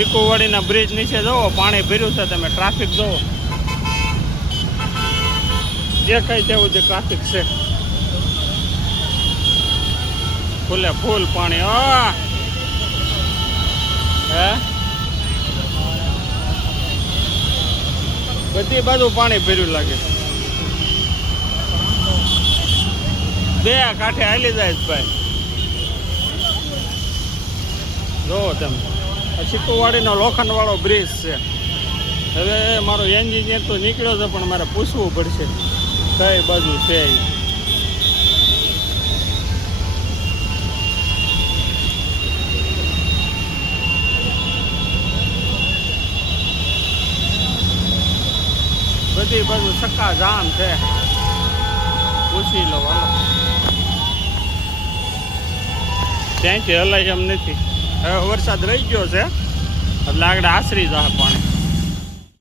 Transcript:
સિકુવાડીના bridge નીચે જુઓ પાણી ભર્યું છે. તમે ટ્રાફિક જુઓ, દેખાય તેવું જે ટ્રાફિક છે. ફૂલે ફૂલ પાણી. હે બધી બાજુ પાણી ભર્યું લાગે. બે કાંઠે હાલી જાય ભાઈ. જોવો તમે, સિકુવાડીનો લોખંડ વાળો બ્રિજ છે. હવે મારો એન્જિનિયર તો નીકળ્યો છે, પણ મારે પૂછવું પડશે કઈ બાજુ છે. બધી બાજુ સક્કા જામ છે. પૂછી લો હાલો. ત્યાંથી હલાય એમ નથી. હવે વરસાદ રહી ગયો છે એટલે આગળ આશરી જશે પાણી.